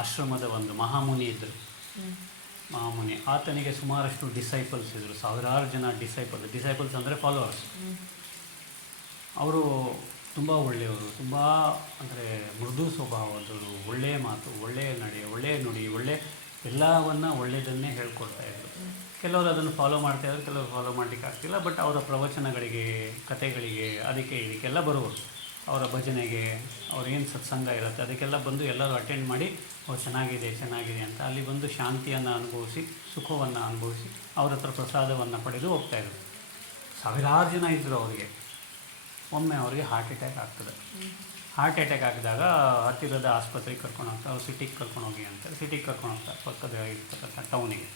ಆಶ್ರಮದ ಒಂದು ಮಹಾಮುನಿ ಇದ್ದರು. ಮಹಾಮುನಿ ಆತನಿಗೆ ಸುಮಾರಷ್ಟು ಡಿಸೈಪಲ್ಸ್ ಇದ್ದರು, ಸಾವಿರಾರು ಜನ ಡಿಸೈಪಲ್ಸ್ ಅಂದರೆ ಫಾಲೋವರ್ಸ್. ಅವರು ತುಂಬ ಒಳ್ಳೆಯವರು, ತುಂಬ ಅಂದರೆ ಮೃದು ಸ್ವಭಾವದವರು, ಒಳ್ಳೆಯ ಮಾತು, ಒಳ್ಳೆಯ ನಡೆ, ಒಳ್ಳೆಯ ನುಡಿ, ಎಲ್ಲವನ್ನು ಒಳ್ಳೆಯದನ್ನೇ ಹೇಳ್ಕೊಡ್ತಾಯಿದ್ರು. ಕೆಲವರು ಅದನ್ನು ಫಾಲೋ ಮಾಡ್ತಾಯಿದ್ರು, ಕೆಲವರು ಫಾಲೋ ಮಾಡಲಿಕ್ಕೆ ಆಗ್ತಿಲ್ಲ. ಬಟ್ ಅವರ ಪ್ರವಚನಗಳಿಗೆ, ಕಥೆಗಳಿಗೆ, ಇದಕ್ಕೆಲ್ಲ ಬರುವರು. ಅವರ ಭಜನೆಗೆ, ಅವ್ರೇನು ಸತ್ಸಂಗ ಇರುತ್ತೆ ಅದಕ್ಕೆಲ್ಲ ಬಂದು ಎಲ್ಲರೂ ಅಟೆಂಡ್ ಮಾಡಿ ಚೆನ್ನಾಗಿದೆ ಅಂತ ಅಲ್ಲಿ ಬಂದು ಶಾಂತಿಯನ್ನು ಅನುಭವಿಸಿ, ಸುಖವನ್ನು ಅನುಭವಿಸಿ ಅವ್ರ ಹತ್ರ ಪ್ರಸಾದವನ್ನು ಪಡೆದು ಹೋಗ್ತಾಯಿದ್ರು. ಸಾವಿರಾರು ಜನ ಇದ್ದರು ಅವರಿಗೆ. ಒಮ್ಮೆ ಅವರಿಗೆ ಹಾರ್ಟ್ ಅಟ್ಯಾಕ್ ಆಗ್ತದೆ. ಹಾರ್ಟ್ ಅಟ್ಯಾಕ್ ಆಗಿದಾಗ ಹತ್ತಿರದ ಆಸ್ಪತ್ರೆಗೆ ಕರ್ಕೊಂಡು ಹೋಗ್ತಾರೆ. ಅವ್ರು ಸಿಟಿಗೆ ಕರ್ಕೊಂಡು ಹೋಗಿ ಅಂತಾರೆ. ಸಿಟಿಗೆ ಕರ್ಕೊಂಡು ಹೋಗ್ತಾರೆ, ಪಕ್ಕದ ಇರ್ತಕ್ಕಂಥ ಟೌನಿಗೆ.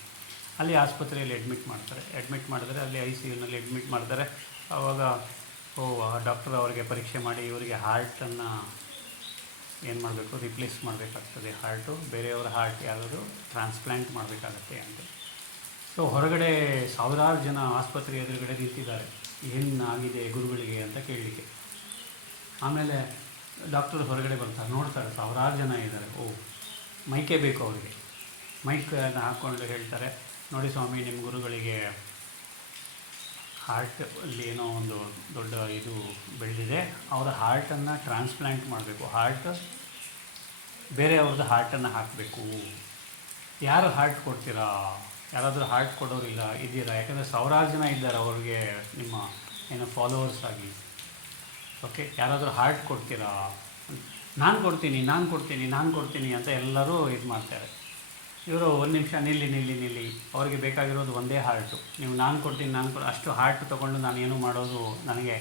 ಅಲ್ಲಿ ಆಸ್ಪತ್ರೆಯಲ್ಲಿ ಅಡ್ಮಿಟ್ ಮಾಡಿದ್ರೆ ಅಲ್ಲಿ ICUನಲ್ಲಿ ಅಡ್ಮಿಟ್ ಮಾಡ್ತಾರೆ. ಆವಾಗ ಡಾಕ್ಟರ್ ಅವರಿಗೆ ಪರೀಕ್ಷೆ ಮಾಡಿ ಇವರಿಗೆ ಹಾರ್ಟನ್ನು ಏನು ಮಾಡಬೇಕು, ರಿಪ್ಲೇಸ್ ಮಾಡಬೇಕಾಗ್ತದೆ. ಹಾರ್ಟು ಬೇರೆಯವರ ಹಾರ್ಟ್ ಯಾರಾದರೂ ಟ್ರಾನ್ಸ್ಪ್ಲಾಂಟ್ ಮಾಡಬೇಕಾಗತ್ತೆ ಅಂತ. ಸೊ ಹೊರಗಡೆ ಸಾವಿರಾರು ಜನ ಆಸ್ಪತ್ರೆ ಎದುರುಗಡೆ ನಿಂತಿದ್ದಾರೆ, ಏನಾಗಿದೆ ಗುರುಗಳಿಗೆ ಅಂತ ಕೇಳಲಿಕ್ಕೆ. ಆಮೇಲೆ ಡಾಕ್ಟರ್ ಹೊರಗಡೆ ಬರ್ತಾರೆ, ನೋಡ್ತಾರೆ ಸಾವಿರಾರು ಜನ ಇದ್ದಾರೆ. ಮೈಕೇ ಬೇಕು ಅವರಿಗೆ. ಮೈಕನ್ನು ಹಾಕ್ಕೊಂಡು ಹೇಳ್ತಾರೆ, ನೋಡಿ ಸ್ವಾಮಿ, ನಿಮ್ಮ ಗುರುಗಳಿಗೆ ಹಾರ್ಟ್ ಅಲ್ಲಿ ಏನೋ ಒಂದು ದೊಡ್ಡ ಇದು ಬೆಳೆದಿದೆ, ಅವರ ಹಾರ್ಟನ್ನು ಟ್ರಾನ್ಸ್ಪ್ಲಾಂಟ್ ಮಾಡಬೇಕು. ಬೇರೆಯವ್ರದ್ದು ಹಾರ್ಟನ್ನು ಹಾಕಬೇಕು. ಯಾರು ಹಾರ್ಟ್ ಕೊಡ್ತೀರಾ? ಯಾರಾದರೂ ಹಾರ್ಟ್ ಕೊಡೋರಿಲ್ಲ ಇದ್ದೀರಾ? ಯಾಕಂದರೆ ಸಾವಿರಾರು ಜನ ಇದ್ದಾರೆ ಅವ್ರಿಗೆ ನಿಮ್ಮ ಏನೋ ಫಾಲೋವರ್ಸ್ ಆಗಿ. ಓಕೆ, ಯಾರಾದರೂ ಹಾರ್ಟ್ ಕೊಡ್ತೀರಾ? ನಾನು ಕೊಡ್ತೀನಿ ಅಂತ ಎಲ್ಲರೂ ಇದು ಮಾಡ್ತಾರೆ. ಇವರು ಒಂದು ನಿಮಿಷ ನಿಲ್ಲಿ, ಅವರಿಗೆ ಬೇಕಾಗಿರೋದು ಒಂದೇ ಹಾರ್ಟು. ನೀವು ನಾನು ಕೊಡ್ತೀನಿ ಅಷ್ಟು ಹಾರ್ಟ್ ತೊಗೊಂಡು ನಾನು ಏನು ಮಾಡೋದು, ನನಗೆ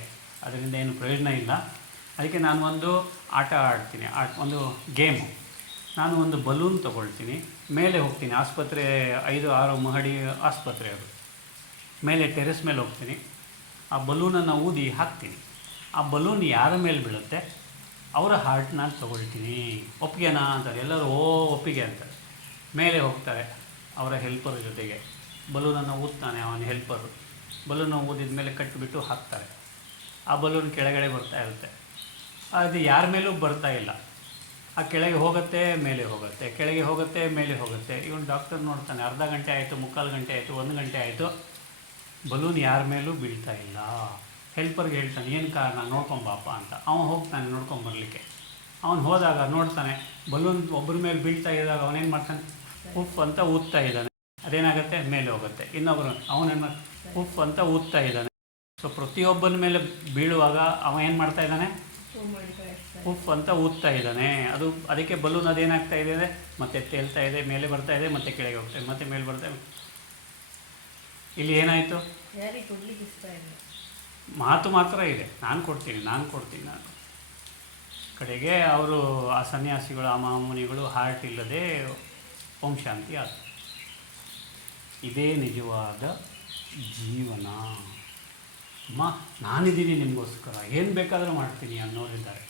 ಅದರಿಂದ ಏನು ಪ್ರಯೋಜನ ಇಲ್ಲ. ಅದಕ್ಕೆ ನಾನು ಒಂದು ಆಟ ಆಡ್ತೀನಿ, ಒಂದು ಗೇಮು. ನಾನು ಒಂದು ಬಲೂನ್ ತೊಗೊಳ್ತೀನಿ, ಮೇಲೆ ಹೋಗ್ತೀನಿ. ಆಸ್ಪತ್ರೆ 5-6 ಮಹಡಿ ಆಸ್ಪತ್ರೆ, ಅದು ಮೇಲೆ ಟೆರೆಸ್ ಮೇಲೆ ಹೋಗ್ತೀನಿ. ಆ ಬಲೂನನ್ನು ಊದಿ ಹಾಕ್ತೀನಿ. ಆ ಬಲೂನ್ ಯಾರ ಮೇಲೆ ಬೀಳುತ್ತೆ ಅವರ ಹಾರ್ಟ್ ನಾನು ತೊಗೊಳ್ತೀನಿ. ಒಪ್ಪಿಗೆನಾ ಅಂತಾರೆ ಎಲ್ಲರೂ. ಒಪ್ಪಿಗೆ ಅಂತಾರೆ. ಮೇಲೆ ಹೋಗ್ತಾರೆ ಅವರ ಹೆಲ್ಪರ್ ಜೊತೆಗೆ. ಬಲೂನನ್ನು ಊದ್ತಾನೆ ಅವನ ಹೆಲ್ಪರು. ಬಲೂನನ್ನು ಊದಿದ ಮೇಲೆ ಕಟ್ಟಿಬಿಟ್ಟು ಹಾಕ್ತಾರೆ. ಆ ಬಲೂನ್ ಕೆಳಗಡೆ ಬರ್ತಾ ಇರುತ್ತೆ. ಅದು ಯಾರ ಮೇಲೂ ಬರ್ತಾ ಇಲ್ಲ. ಆ ಕೆಳಗೆ ಹೋಗುತ್ತೆ, ಮೇಲೆ ಹೋಗುತ್ತೆ, ಕೆಳಗೆ ಹೋಗುತ್ತೆ, ಮೇಲೆ ಹೋಗುತ್ತೆ. ಇವನು ಡಾಕ್ಟರ್ ನೋಡ್ತಾನೆ, ಅರ್ಧ ಗಂಟೆ ಆಯಿತು, 3/4 ಗಂಟೆ ಆಯಿತು, 1 ಗಂಟೆ ಆಯಿತು, ಬಲೂನ್ ಯಾರ ಮೇಲೂ ಬೀಳ್ತಾ ಇಲ್ಲ. ಹೆಲ್ಪರ್ಗೆ ಹೇಳ್ತಾನೆ, ಏನು ಕಾರಣ ನೋಡ್ಕೊಂಬಾಪ ಅಂತ. ಅವನು ಹೋಗ್ತಾನೆ ನೋಡ್ಕೊಂಬರ್ಲಿಕ್ಕೆ. ಅವನು ಹೋದಾಗ ನೋಡ್ತಾನೆ ಬಲೂನ್ ಒಬ್ಬರ ಮೇಲೆ ಬೀಳ್ತಾ ಇದ್ದಾಗ ಅವನೇನು ಮಾಡ್ತಾನೆ, ಉಫ್ ಅಂತ ಊದ್ತಾ ಇದ್ದಾನೆ. ಅದೇನಾಗುತ್ತೆ, ಮೇಲೆ ಹೋಗುತ್ತೆ. ಇನ್ನೊಬ್ಬರು ಅವನೇನು ಉಫ್ ಅಂತ ಊದ್ತಾ ಇದ್ದಾನೆ. ಸೊ ಪ್ರತಿಯೊಬ್ಬನ ಮೇಲೆ ಬೀಳುವಾಗ ಅವ ಏನು ಮಾಡ್ತಾ ಇದ್ದಾನೆ, ಉಫ್ ಅಂತ ಊದ್ತಾ ಇದ್ದಾನೆ. ಅದಕ್ಕೆ ಬಲೂನ್ ಅದೇನಾಗ್ತಾ ಇದೆ, ಮತ್ತೆ ತೇಲ್ತಾ ಇದೆ, ಮೇಲೆ ಬರ್ತಾ ಇದೆ, ಮತ್ತೆ ಕೆಳಗೆ ಹೋಗ್ತಾ ಇದೆ, ಮತ್ತೆ ಮೇಲೆ ಬರ್ತಾ ಇದೆ. ಇಲ್ಲಿ ಏನಾಯಿತು, ಮಾತು ಮಾತ್ರ ಇದೆ, ನಾನು ಕೊಡ್ತೀನಿ. ಕಡೆಗೆ ಅವರು ಆ ಸನ್ಯಾಸಿಗಳು, ಆ ಮಹಾಮುನಿಗಳು ಹಾರ್ಟ್ ಇಲ್ಲದೆ ಓಂ ಶಾಂತಿ ಆದ. ಇದೇ ನಿಜವಾದ ಜೀವನ. ನಾನಿದ್ದೀನಿ ನಿಮಗೋಸ್ಕರ, ಏನು ಬೇಕಾದರೂ ಮಾಡ್ತೀನಿ ಅನ್ನೋರಿದ್ದಾರೆ.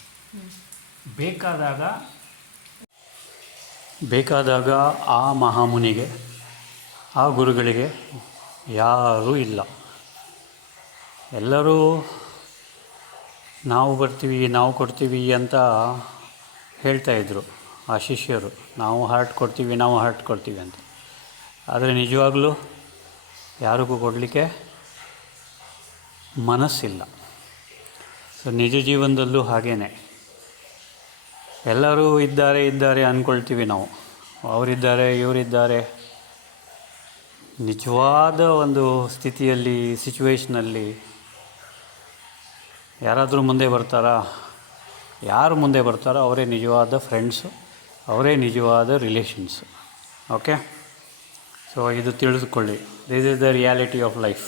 ಬೇಕಾದಾಗ ಆ ಮಹಾಮುನಿಗೆ, ಆ ಗುರುಗಳಿಗೆ ಯಾರೂ ಇಲ್ಲ. ಎಲ್ಲರೂ ನಾವು ಬರ್ತೀವಿ, ನಾವು ಕೊಡ್ತೀವಿ ಅಂತ ಹೇಳ್ತಾಯಿದ್ರು ಆ ಶಿಷ್ಯರು. ನಾವು ಹಾರ್ಟ್ ಕೊಡ್ತೀವಿ ಅಂತ. ಆದರೆ ನಿಜವಾಗಲೂ ಯಾರಿಗೂ ಕೊಡಲಿಕ್ಕೆ ಮನಸ್ಸಿಲ್ಲ. ಸೊ ನಿಜ ಜೀವನದಲ್ಲೂ ಹಾಗೇ ಎಲ್ಲರೂ ಇದ್ದಾರೆ ಅಂದ್ಕೊಳ್ತೀವಿ ನಾವು. ಅವರಿದ್ದಾರೆ, ಇವರಿದ್ದಾರೆ. ನಿಜವಾದ ಒಂದು ಸ್ಥಿತಿಯಲ್ಲಿ, ಸಿಚುವೇಷನಲ್ಲಿ ಯಾರಾದರೂ ಮುಂದೆ ಬರ್ತಾರಾ? ಯಾರು ಮುಂದೆ ಬರ್ತಾರೋ ಅವರೇ ನಿಜವಾದ ಫ್ರೆಂಡ್ಸು, ಅವರೇ ನಿಜವಾದ ರಿಲೇಷನ್ಸು. ಓಕೆ, ಸೊ ಇದು ತಿಳಿದುಕೊಳ್ಳಿ. This is the reality of life.